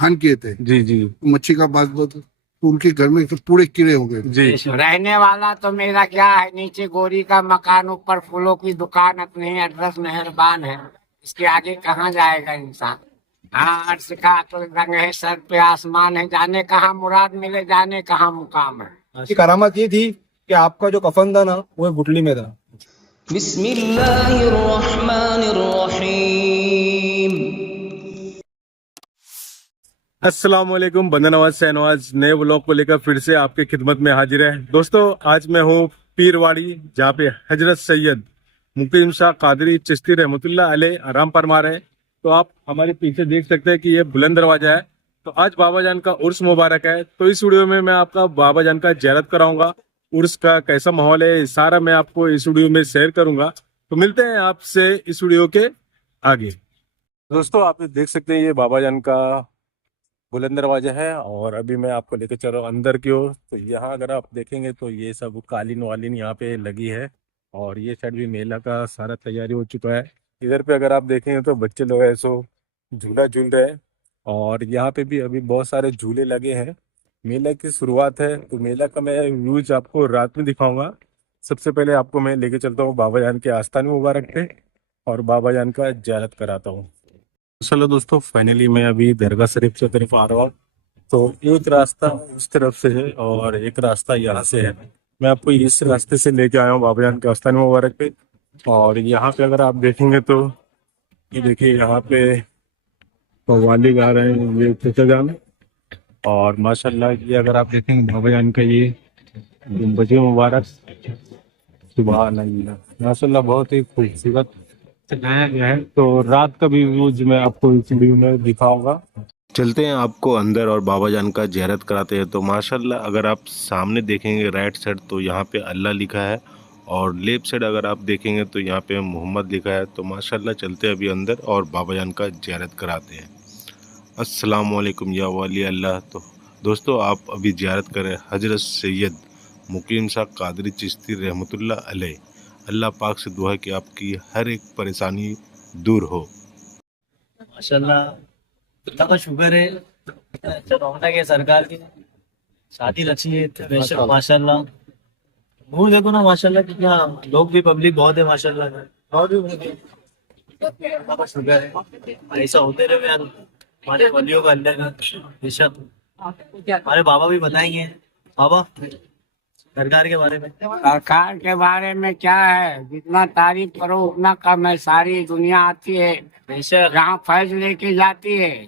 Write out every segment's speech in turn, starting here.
खान किए थे जी जी मच्छी का बात बहुत, तो उनके घर में तो पूरे कीड़े हो गए। जी। रहने वाला तो मेरा क्या है, नीचे गोरी का मकान, ऊपर फूलों की दुकान, अपने एड्रेस मेहरबान है, इसके आगे कहाँ जाएगा इंसान। हाँ, अर्श का तो रंग है, सर पे आसमान है, जाने कहाँ मुराद मिले, जाने कहाँ मुकाम है। की करामत ये थी कि आपका जो कफन था ना वो गुठली में था। बिस्मिल्लाहिर्रहमानिर्रहीम। अस्सलाम वालेकुम, बंदा नवाज शहनवाज नए व्लॉग को लेकर फिर से आपके खिदमत में हाजिर है। दोस्तों, आज मैं हूँ पीरवाड़ी, जहाँ पे हजरत सैयद मुकीम शाह कादरी चिश्ती रहमतुल्लाह अलैह आराम फरमा रहे हैं। तो आप हमारे पीछे देख सकते हैं कि ये बुलंद दरवाजा है। तो आज बाबा जान का उर्स मुबारक है। तो इस वीडियो में मैं आपका बाबा जान का ज़ियारत कराऊंगा। उर्स का कैसा माहौल है सारा मैं आपको इस वीडियो में शेयर करूंगा। तो मिलते हैं आपसे इस वीडियो के आगे। दोस्तों, आप देख सकते हैं ये बाबा जान का बुलंद दरवाजा है और अभी मैं आपको लेकर चल रहा हूँ अंदर की ओर। तो यहाँ अगर आप देखेंगे तो ये सब कालीन वालीन यहाँ पे लगी है और ये साइड भी मेला का सारा तैयारी हो चुका है। इधर पे अगर आप देखेंगे तो बच्चे लोग हैं सो झूला झूल रहे हैं और यहाँ पे भी अभी बहुत सारे झूले लगे हैं। मेला की शुरुआत है, तो मेला का मैं व्यूज आपको रात में दिखाऊंगा। सबसे पहले आपको मैं लेके चलता हूँ बाबा जान के आस्थान मुबारक पे और बाबा जान का ज़ियारत कराता हूँ। चलो दोस्तों, फाइनली मैं अभी दरगाह शरीफ की तरफ आ रहा हूँ। तो एक रास्ता उस तरफ से है और एक रास्ता यहाँ से है। मैं आपको इस रास्ते से लेके आया हूँ बाबा जान के आस्थान मुबारक पे। और यहाँ पे अगर आप देखेंगे तो ये देखिए, यहाँ पे कव्वाली गा रहे हैं ये चाचा जान। और माशाल्लाह ये अगर आप देखेंगे बाबा जान का ये गुंबज मुबारक, सुबह अल्लाह, माशाल्लाह बहुत ही खूबसूरत सजाया गया है। तो रात का भी व्यूज मैं आपको इस वीडियो में दिखाऊंगा। चलते हैं आपको अंदर और बाबा जान का ज़ियारत कराते हैं। तो माशाल्लाह अगर आप सामने देखेंगे राइट साइड तो यहाँ पे अल्लाह लिखा है और लेफ्ट साइड अगर आप देखेंगे तो यहाँ पे मोहम्मद लिखा है। तो माशाल्लाह चलते हैं अभी अंदर और बाबा जान का ज़ियारत कराते हैं। अस्सलाम वालेकुम या वाली अल्लाह। तो दोस्तों, आप अभी ज़ियारत करें हजरत सैयद मुकीम शाह कादरी चिश्ती रहमतुल्लाह अलैह। अल्लाह पाक से दुआ है कि आपकी हर एक परेशानी दूर हो। माशाल्लाह, अल्लाह का शुक्र है, अच्छा रौनक है सरकार की, शादी अच्छी है बेशक माशाल्लाह। मुँह देखो ना माशाल्लाह, कितना लोग भी, पब्लिक बहुत है माशाल्लाह। और भी बहुत है, अल्लाह का शुक्र है, ऐसा होते रहे यार हमारे वलियों का, अल्लाह का बेशक। हमारे बाबा भी बताएंगे, बाबा सरकार के बारे में। सरकार के बारे में क्या है, जितना तारीफ करो उतना कम है। सारी दुनिया आती है, बेशक जहाँ फैज लेके जाती है,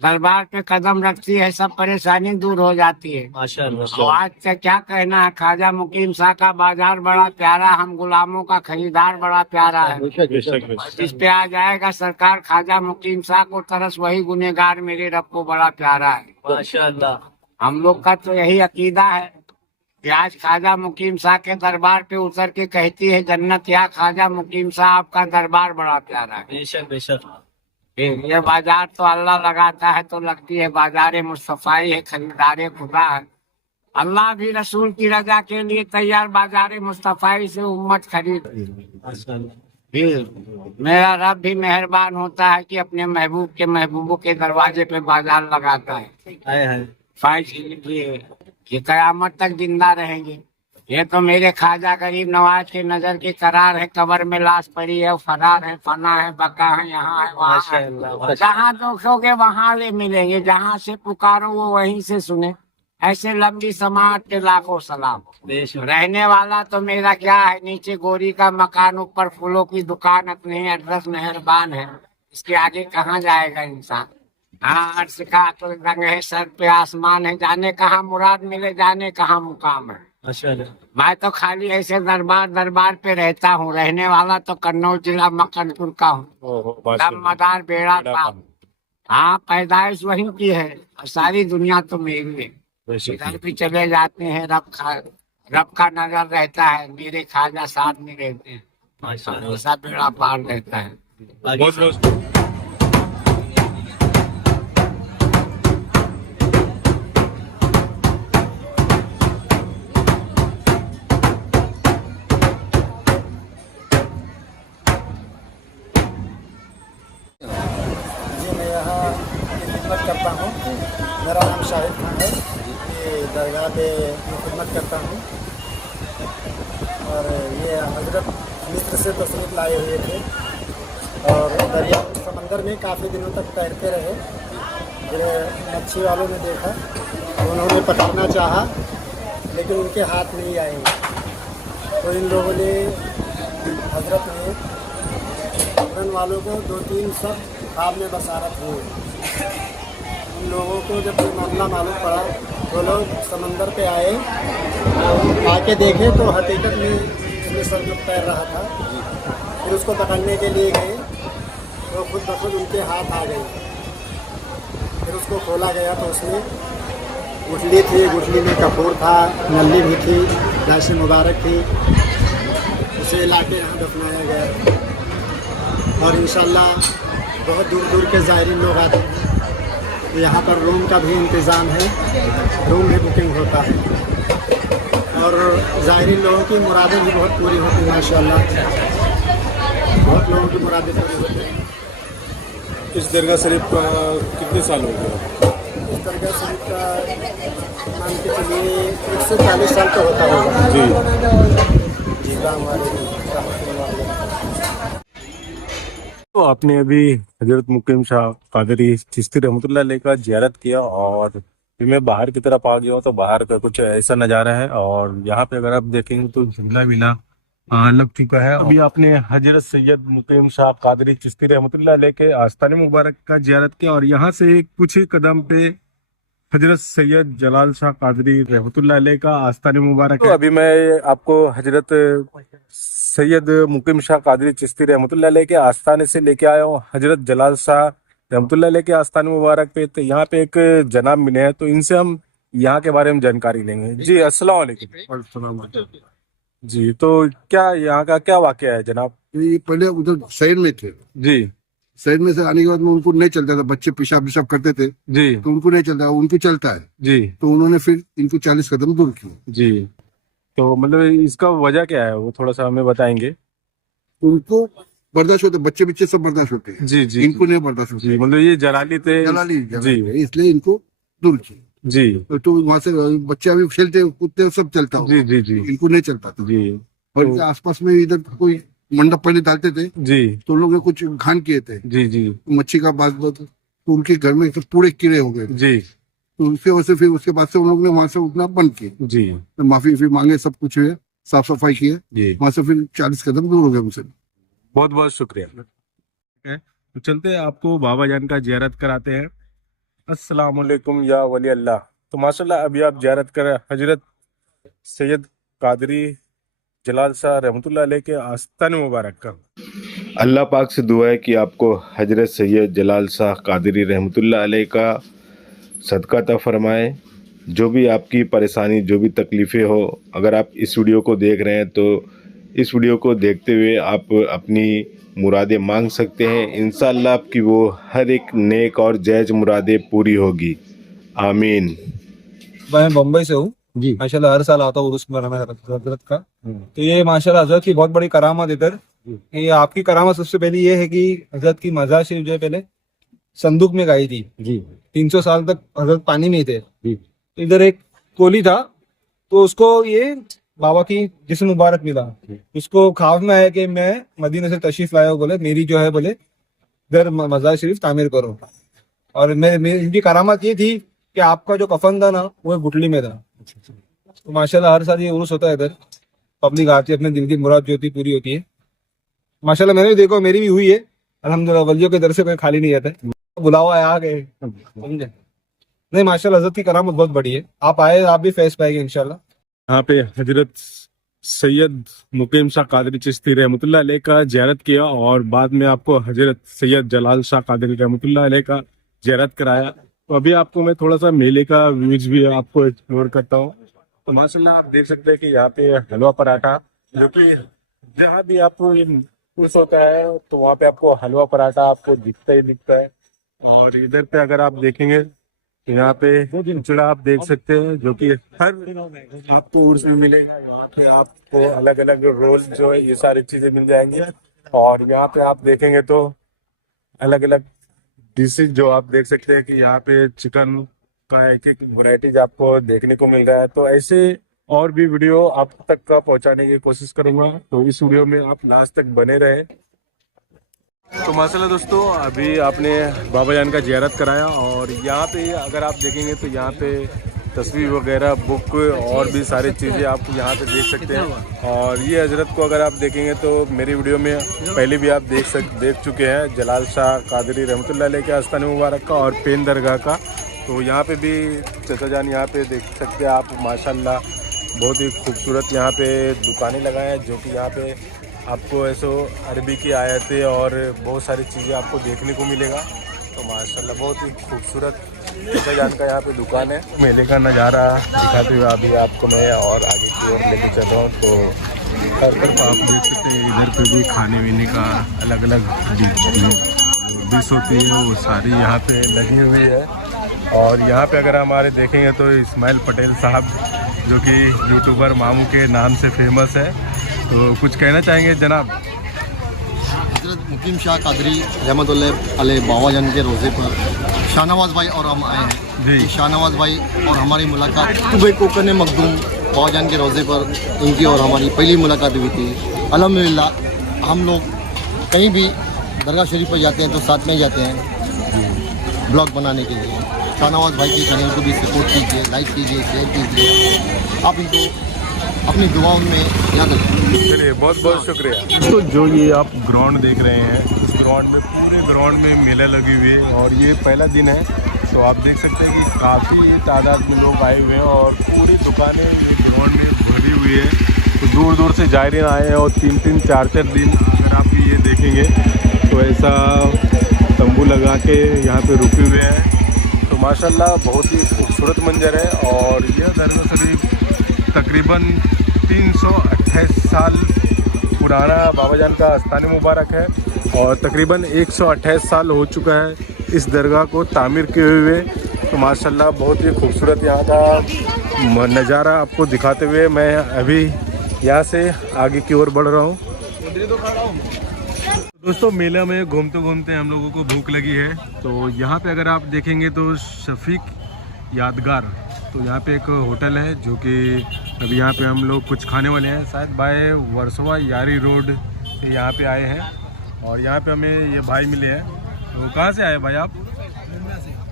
दरबार पे कदम रखती है, सब परेशानी दूर हो जाती है। माशाल्लाह। तो आज से क्या कहना है, ख्वाजा मुकीम शाह का बाजार बड़ा प्यारा, हम गुलामों का खरीदार बड़ा प्यारा है। जिस पे आ जाएगा सरकार ख्वाजा मुकीम शाह को तरस, वही गुनेगार मेरे रब को बड़ा प्यारा है। माशाल्लाह, हम लोग का तो यही अकीदा है कि आज ख्वाजा मुकीम शाह के दरबार पे उतर के कहती है जन्नत, या ख्वाजा मुकीम शाह आपका दरबार बड़ा प्यारा है। बेशक बेशक। ये बाजार तो अल्लाह लगाता है, तो लगती है बाजार मुस्तफाई है, खरीदार खुदा है। अल्लाह भी रसूल की रजा के लिए तैयार, बाजार मुस्तफाई से उम्मत खरीद। मेरा रब भी मेहरबान होता है कि अपने महबूब के महबूबों के दरवाजे पे बाजार लगाता है। हाय हाय, फाइज लीजिए, ये कयामत तक जिंदा रहेंगे। ये तो मेरे ख्वाजा गरीब नवाज के नजर के करार है, कब्र में लाश पड़ी है, फरार है, फना है, बका है, यहाँ है, वहाँ है। जहाँ देखोगे वहाँ वे मिलेंगे, जहाँ से पुकारो वो वहीं से सुने। ऐसे लंबी समात के लाखों सलाम। रहने वाला तो मेरा क्या है, नीचे गोरी का मकान, ऊपर फूलों की दुकान, अपने एड्रेस मेहरबान है, इसके आगे कहाँ जाएगा इंसान। हाँ, अर्श का तो रंग है, सर पे आसमान है, जाने कहाँ मुराद मिले, जाने कहाँ मुकाम है। माशाल्लाह। मैं तो खाली ऐसे दरबार दरबार पे रहता हूँ। रहने वाला तो कन्नौज जिला मक्कनपुर का हूँ, दम मदार बेड़ा पार। हाँ, पैदाइश वहीं की है और सारी दुनिया तो मेरी है। इधर भी चले जाते हैं, रब का नजर रहता है, मेरे ख्वाजा साथ में रहते हैं, हमेशा बेड़ा पार रहता है। करता हूँ। मेरा नाम शाहिद खान है। ये दरगाह पे मैं खिदमत करता हूँ और ये हजरत मिस्र से तशरीफ़ लाए हुए थे और दरिया समंदर में काफ़ी दिनों तक तैरते रहे। फिर मच्छी वालों ने देखा, उन्होंने पकड़ना चाहा लेकिन उनके हाथ नहीं आए। तो इन लोगों ने, हजरत ने उड़न वालों को 2-3 सब ख्वाब में बसारत हुए। उन लोगों को जब ये मामला मालूम पड़ा तो लोग समंदर पे आए, आके देखे तो हकीकत में इसमें सरजुग तैर रहा था। फिर उसको पकड़ने के लिए गए तो खुद ब खुद उनके हाथ आ गए। फिर उसको खोला गया तो उसमें गुठली थी, गुठली में कपूर था, नली भी थी, लाश मुबारक थी। उसे ला के यहाँ दफनाया गया और इंशाल्लाह बहुत दूर दूर के ज़ायरीन लोग आते हैं। तो यहाँ पर रूम का भी इंतज़ाम है, रूम भी बुकिंग होता है और ज़ायरीन लोगों की मुरादें भी बहुत पूरी होती हैं माशाल्लाह। बहुत लोगों की मुरादें पूरी होती हैं। इस दरगाह शरीफ का कितने साल हो गया? इस दरगाह शरीफ का मान के चलिए 140 साल का होता होगा जी। जी हमारे। तो आपने अभी हजरत मुकीम शाह कादरी चिश्ती रहमतुल्लाह अलैह का ज़ियारत किया और फिर मैं बाहर की तरफ आ गया हूँ। तो बाहर का कुछ ऐसा नज़ारा है और यहाँ पे अगर आप देखेंगे तो झंडा विला लग चुका है। अभी आपने हजरत सैयद मुकीम शाह कादरी चिश्ती रहमतुल्लाह अलैह के आस्थान मुबारक का ज़ियारत किया और यहाँ से कुछ ही कदम पे हजरत सैयद जलाल शाह कादरी रहमतुल्लाह अलैह का आस्थान मुबारक है। तो अभी मैं आपको हजरत सैयद मुकीम शाह कादरी चिश्ती रहमतुल्लाह अलैह के आस्थाने से लेके आया हूँ हजरत जलाल शाह रहमतुल्लाह अलैह के आस्थान मुबारक पे। तो यहाँ पे एक जनाब मिले हैं, तो इनसे हम यहाँ के बारे में जानकारी लेंगे। जी अस्सलाम वालेकुम। जी, तो क्या यहाँ का क्या वाकया है जनाब? ये पहले उधर साइड में थे, जी साइड में से आने के बाद में उनको नहीं चलता था, बच्चे पेशाब पेशाब करते थे जी तो उनको नहीं चलता, उनको चलता है। जी तो उन्होंने फिर इनको 40 कदम दूर किया। जी। तो मतलब इसका वजह क्या है वो थोड़ा सा हमें बताएंगे? उनको बर्दाश्त होते, बच्चे बच्चे सब बर्दाश्त होते हैं, जी जी इनको नहीं बर्दाश्त होते। जी, मतलब ये जलाली थे। जलाली जी है, इसलिए इनको दूर किया। जी तो वहां से बच्चे अभी खेलते कूदते सब चलता जी होगा, जी जी इनको नहीं चलता था। जी और तो- आसपास में इधर कोई मंडप पहले डालते थे जी तो उन लोग ने कुछ घान किए थे, जी जी मच्छी का बात बहुत, तो उनके घर में सब पूरे कीड़े हो गए। जी तो उसके वजह से फिर उसके बाद से उन लोग ने वहां से उठना बंद किया। जी तो माफी फिर मांगे, सब कुछ हुआ, साफ सफाई किए, जी। वहां से फिर 40 कदम दूर हो गए उनसे। बहुत बहुत शुक्रिया। तो चलते हैं आपको बाबा जान का ज़ियारत कराते हैं। अस्सलाम वालेकुम या वली अल्लाह। तो माशाल्लाह अभी आप ज़ियारत कर हजरत सैयद कादरी जलाल शाह रहमतुल्लाह अलैह के आस्थान मुबारक का। अल्लाह पाक से दुआ है कि आपको हजरत सैयद जलाल शाह कादरी रहमतुल्लाह अलैह का सदका अता फरमाए। जो भी आपकी परेशानी, जो भी तकलीफ़ें हो, अगर आप इस वीडियो को देख रहे हैं तो इस वीडियो को देखते हुए आप अपनी मुरादें मांग सकते हैं। इंशाअल्लाह आपकी वो हर एक नेक और जायज़ मुरादें पूरी होगी। आमीन। मैं मुंबई से हूँ जी। माशाल्लाह, हर साल आता हूँ उर्स मनाना हजरत का। तो ये माशाल्लाह हजरत की बहुत बड़ी करामत इधर। ये आपकी करामत सबसे पहले ये है कि हजरत की मज़ार शरीफ जो है पहले संदूक में गाई थी जी। 300 साल तक हजरत पानी में थे जी। तो इधर एक कोली था, तो उसको ये बाबा की जिस्म मुबारक मिला। उसको ख्वाब में आया कि मैं मदीना से तशरीफ लाया हूँ, बोले मेरी जो है बोले इधर मज़ार शरीफ तामीर करो। और मैं इनकी करामत ये थी कि आपका जो कफन था ना वो गुठली में था। तो माशाल्लाह हर साल ये उर्स होता है इधर, पब्लिक आती है, अपने दिल की मुराद जो होती पूरी होती है। माशाल्लाह मैंने भी देखो, मेरी भी हुई है अल्हम्दुलिल्लाह। वलियों के दर से कोई खाली नहीं जाता है, बुलावा है आ गए, समझे? नहीं माशाल्लाह हजरत की करामत बहुत बड़ी है। आप आए, आप भी फैस पाएंगे इंशाल्लाह। यहाँ पे हजरत सैयद मुकीम शाह कादरी चिश्ती रहमतुल्लाह अलैह का ज़ियारत किया और बाद में आपको हजरत सैयद जलाल शाह कादरी रहमतुल्लाह अलैह का ज़ियारत कराया। तो अभी आपको मैं थोड़ा सा मेले का व्यूज भी आपको एक्सप्लोर करता हूँ। तो माशाल्लाह आप देख सकते हैं कि यहाँ पे हलवा पराठा, जो कि जहाँ भी आपको खुश होता है तो वहाँ पे आपको हलवा पराठा आपको दिखता ही दिखता है। और इधर पे अगर आप देखेंगे तो यहाँ पे खिचड़ा आप देख सकते हैं, जो कि हर आपको उर्स में मिलेगा। यहाँ पे आपको अलग अलग रोल जो है ये सारी चीजें मिल जाएंगी। और यहाँ पे आप देखेंगे तो अलग अलग डिशेज जो आप देख सकते हैं कि यहाँ पे चिकन का एक एक वैरायटीज आपको देखने को मिल रहा है। तो ऐसे और भी वीडियो आप तक का पहुंचाने की कोशिश करूंगा, तो इस वीडियो में आप लास्ट तक बने रहे। तो माशाल्लाह दोस्तों, अभी आपने बाबा जान का ज़ियारत कराया और यहाँ पे अगर आप देखेंगे तो यहाँ पे तस्वीर वगैरह, बुक और भी सारी चीज़ें आप यहाँ पे देख सकते हैं। और ये हजरत को अगर आप देखेंगे तो मेरी वीडियो में पहले भी आप देख चुके हैं, जलाल शाह कादरी रहमतुल्लाह अलैह के आस्तान मुबारक का और पेन दरगाह का। तो यहाँ पे भी चाचा जान यहाँ पे देख सकते हैं आप, माशाल्लाह बहुत ही खूबसूरत यहाँ पे दुकानें लगाए हैं, जो कि यहाँ पे आपको ऐसो अरबी की आयतें और बहुत सारी चीज़ें आपको देखने को मिलेगा। तो माशाल्लाह बहुत ही खूबसूरत चाचा जान का यहाँ पे दुकान है। मेले का नज़ारा दिखाते हुए अभी आपको मैं और आगे की ओर लेके चल रहा हूँ। तो हर तरफ आप देख सकते हैं, इधर पे भी खाने पीने का अलग अलग डिश होती है, वो सारी यहाँ पे लगी हुई है। और यहाँ पे अगर हमारे देखेंगे तो इस्माइल पटेल साहब, जो कि यूट्यूबर मामू के नाम से फेमस है, तो कुछ कहना चाहेंगे जनाब? हज़रत मुकीम शाह कादरी रहमतुल्लाह अलैह बाबा जान के रोज़े पर शाहनवाज़ भाई और हम आए हैं। जी। शाहनवाज़ भाई और हमारी मुलाकात सुबह कोकन मखदूम बाबा जान के रोज़े पर इनकी और हमारी पहली मुलाकात हुई थी। अल्हम्दुलिल्लाह हम लोग कहीं भी दरगाह शरीफ पर जाते हैं तो साथ में ही जाते हैं ब्लॉग बनाने के लिए। शाहनवाज़ भाई के चैनल को भी सपोर्ट कीजिए, लाइक कीजिए, शेयर कीजिए। आप इनको अपनी दुआओं में याद रखें। चलिए, बहुत बहुत शुक्रिया। तो जो ये आप ग्राउंड देख रहे हैं, इस ग्राउंड में पूरे ग्राउंड में मेला लगी हुई है और ये पहला दिन है। तो आप देख सकते हैं कि काफ़ी तादाद में लोग आए हुए हैं और पूरी दुकानें ये ग्राउंड में भरी हुई है। तो दूर दूर से जायरीन आए हैं और 3-3, 4-4 दिन अगर आप ये देखेंगे तो ऐसा तंबू लगा के यहाँ पे रुके हुए हैं। तो माशाल्लाह बहुत ही खूबसूरत मंजर है। और यह दरगाह शरीफ तकरीबन 328 साल पुराना बाबा जान का आस्तान मुबारक है और तकरीबन 128 साल हो चुका है इस दरगाह को तामीर किए हुए। तो माशाल्लाह बहुत ही खूबसूरत यहाँ का नज़ारा आपको दिखाते हुए मैं अभी यहाँ से आगे की ओर बढ़ रहा हूँ। दोस्तों, मेला में घूमते घूमते हम लोगों को भूख लगी है। तो यहाँ पे अगर आप देखेंगे तो शफीक यादगार, तो यहाँ पे एक होटल है जो कि अभी यहाँ पे हम लोग कुछ खाने वाले हैं। शायद बाय वर्सोवा यारी रोड से यहाँ पे आए हैं और यहाँ पे हमें ये भाई मिले हैं। तो कहाँ से आए भाई आप?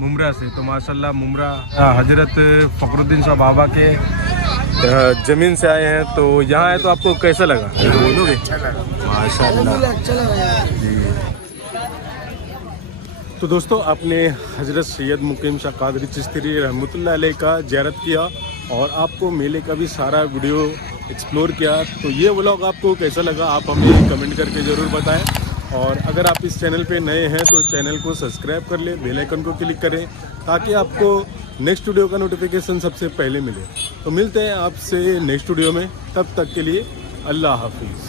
मुमरा से। तो माशाल्लाह मुमरा हजरत फ़खरुद्दीन शाह बाबा के ज़मीन से आए हैं। तो यहाँ आए तो आपको कैसा लगा? बोलोगे? माशाल्लाह जी। तो दोस्तों, आपने हजरत सैयद मुकीम शाह कादरी चिश्ती रहमतुल्लाह अलैह का ज़ियारत किया और आपको मेले का भी सारा वीडियो एक्सप्लोर किया। तो ये व्लॉग आपको कैसा लगा आप हमें कमेंट करके ज़रूर बताएं। और अगर आप इस चैनल पे नए हैं तो चैनल को सब्सक्राइब कर लें, बेल आइकन को क्लिक करें ताकि आपको नेक्स्ट वीडियो का नोटिफिकेशन सबसे पहले मिले। तो मिलते हैं आपसे नेक्स्ट वीडियो में, तब तक के लिए अल्लाह हाफिज़।